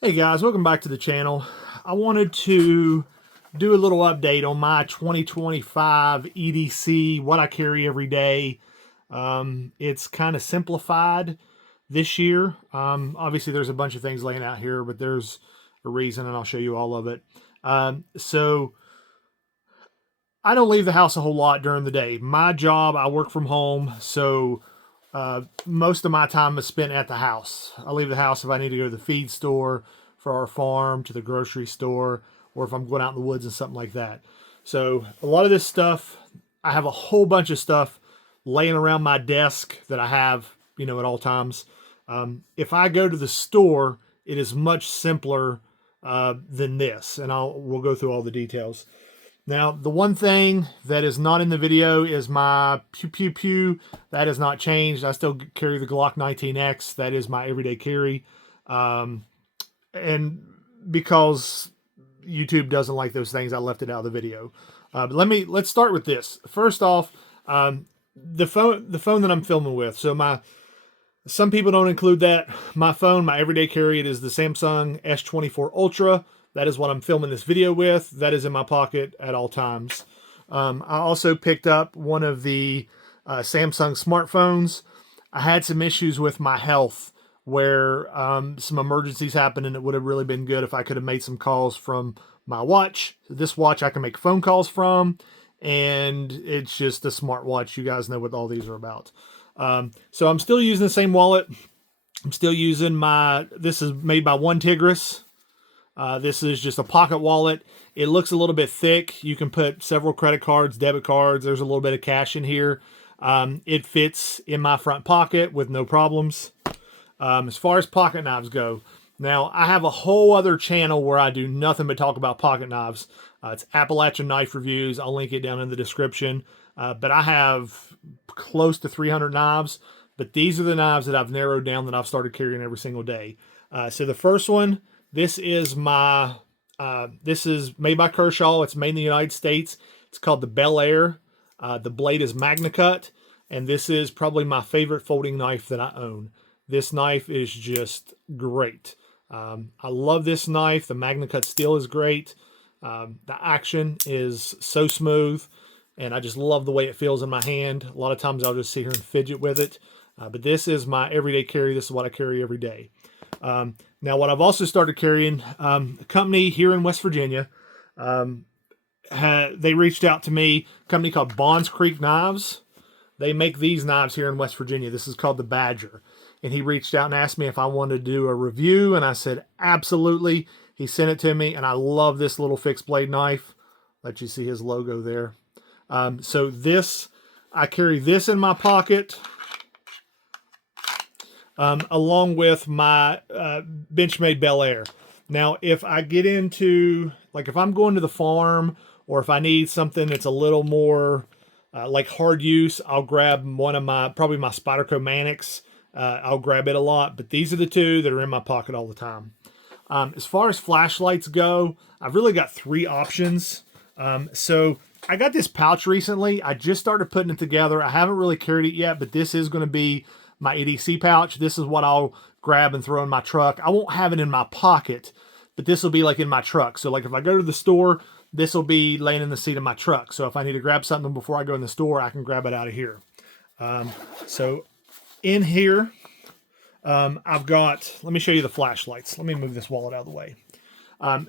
Hey guys, welcome back to the channel. I wanted to do a little update on my 2025 EDC, what I carry every day. It's kind of simplified this year. Obviously there's a bunch of things laying out here, but there's a reason and I'll show you all of it. So I don't leave the house a whole lot during the day. My job, I work from home, so most of my time is spent at the house. I leave the house if I need to go to the feed store for our farm, to the grocery store, or if I'm going out in the woods and something like that. So a lot of this stuff, I have a whole bunch of stuff laying around my desk that I have, at all times. If I go to the store, it is much simpler than this, and we'll go through all the details. Now, the one thing that is not in the video is my pew pew pew. That has not changed. I still carry the Glock 19X. That is my everyday carry. And because YouTube doesn't like those things, I left it out of the video. But let's start with this. First off, the phone that I'm filming with. So some people don't include that. My phone, my everyday carry, it is the Samsung S24 Ultra. That is what I'm filming this video with. That is in my pocket at all times. I also picked up one of the Samsung smartphones. I had some issues with my health where some emergencies happened, and it would have really been good if I could have made some calls from my watch. This watch I can make phone calls from, and it's just a smartwatch. You guys know what all these are about. So I'm still using the same wallet. I'm still using this is made by One Tigris. This is just a pocket wallet. It looks a little bit thick. You can put several credit cards, debit cards. There's a little bit of cash in here. It fits in my front pocket with no problems. As far as pocket knives go, now I have a whole other channel where I do nothing but talk about pocket knives. It's Appalachian Knife Reviews. I'll link it down in the description. But I have close to 300 knives. But these are the knives that I've narrowed down that I've started carrying every single day. So the first one, this is made by Kershaw. It's made in the United States. It's called the Bel Air. The blade is Magna Cut, and this is probably my favorite folding knife that I own. This knife is just great. I love this knife. The Magna Cut steel is great. The action is so smooth, and I just love the way it feels in my hand. A lot of times I'll just sit here and fidget with it. But this is my everyday carry. This is what I carry every day. Now, what I've also started carrying, a company here in West Virginia, they reached out to me, a company called Bonds Creek Knives. They make these knives here in West Virginia. This is called the Badger. And he reached out and asked me if I wanted to do a review, and I said, absolutely. He sent it to me, and I love this little fixed blade knife. Let you see his logo there. So I carry this in my pocket, along with my Benchmade Bel Air. Now, if I get into, like if I'm going to the farm, or if I need something that's a little more like hard use, I'll grab one of probably my Spyderco Mannix. I'll grab it a lot, but these are the two that are in my pocket all the time. As far as flashlights go, I've really got three options. So I got this pouch recently. I just started putting it together. I haven't really carried it yet, but this is going to be my EDC pouch. This is what I'll grab and throw in my truck. I won't have it in my pocket, but this will be like in my truck. So like if I go to the store, this will be laying in the seat of my truck. So if I need to grab something before I go in the store, I can grab it out of here. So in here, I've got, let me show you the flashlights. Let me move this wallet out of the way.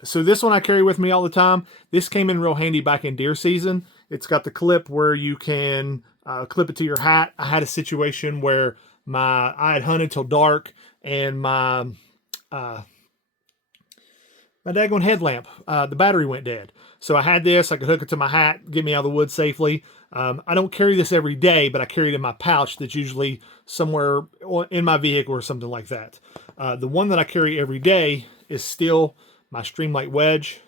So this one I carry with me all the time. This came in real handy back in deer season. It's got the clip where you can clip it to your hat. I had a situation where I had hunted till dark, and my daggone headlamp, the battery went dead. So I had this. I could hook it to my hat, get me out of the woods safely. I don't carry this every day, but I carry it in my pouch that's usually somewhere in my vehicle or something like that. The one that I carry every day is still my Streamlight Wedge.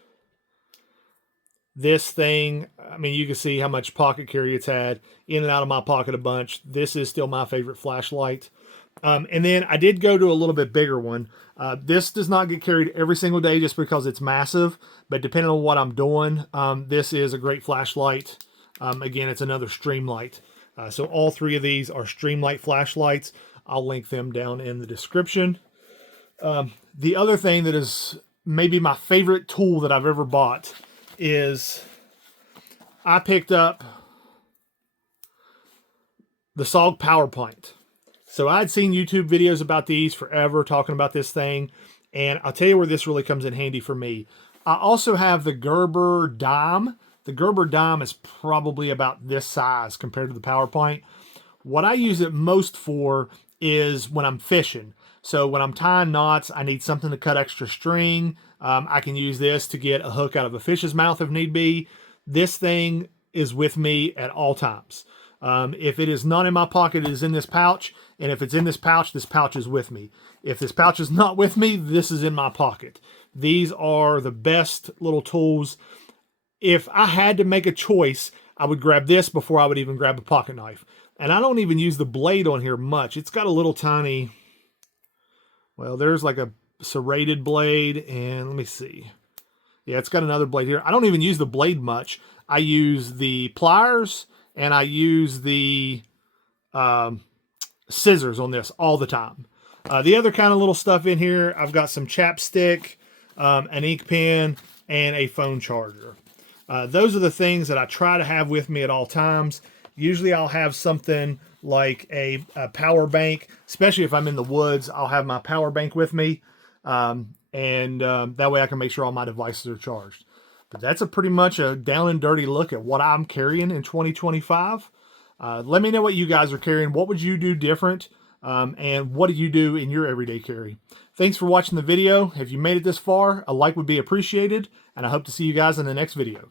This thing, I mean, you can see how much pocket carry it's had, in and out of my pocket a bunch. This is still my favorite flashlight. And then I did go to a little bit bigger one. This does not get carried every single day just because it's massive, but depending on what I'm doing, this is a great flashlight. Again, it's another Streamlight. So all three of these are Streamlight flashlights. I'll link them down in the description. The other thing that is maybe my favorite tool that I've ever bought is I picked up the SOG Power Plant. So I'd seen YouTube videos about these forever, talking about this thing, and I'll tell you where this really comes in handy for me. I also have the Gerber Dime. The Gerber Dime is probably about this size compared to the Power Plant. What I use it most for is when I'm fishing. So when I'm tying knots, I need something to cut extra string. I can use this to get a hook out of a fish's mouth if need be. This thing is with me at all times. If it is not in my pocket, it is in this pouch. And if it's in this pouch is with me. If this pouch is not with me, this is in my pocket. These are the best little tools. If I had to make a choice, I would grab this before I would even grab a pocket knife. And I don't even use the blade on here much. It's got a little tiny, well, there's like a serrated blade, and let me see. Yeah, it's got another blade here. I don't even use the blade much. I use the pliers and I use the scissors on this all the time. The other kind of little stuff in here, I've got some chapstick, an ink pen, and a phone charger. Those are the things that I try to have with me at all times. Usually I'll have something like a power bank, especially if I'm in the woods. I'll have my power bank with me, and that way I can make sure all my devices are charged. But that's pretty much a down and dirty look at what I'm carrying in 2025. Let me know what you guys are carrying. What would you do different? And what do you do in your everyday carry? Thanks for watching the video. If you made it this far, a like would be appreciated, and I hope to see you guys in the next video.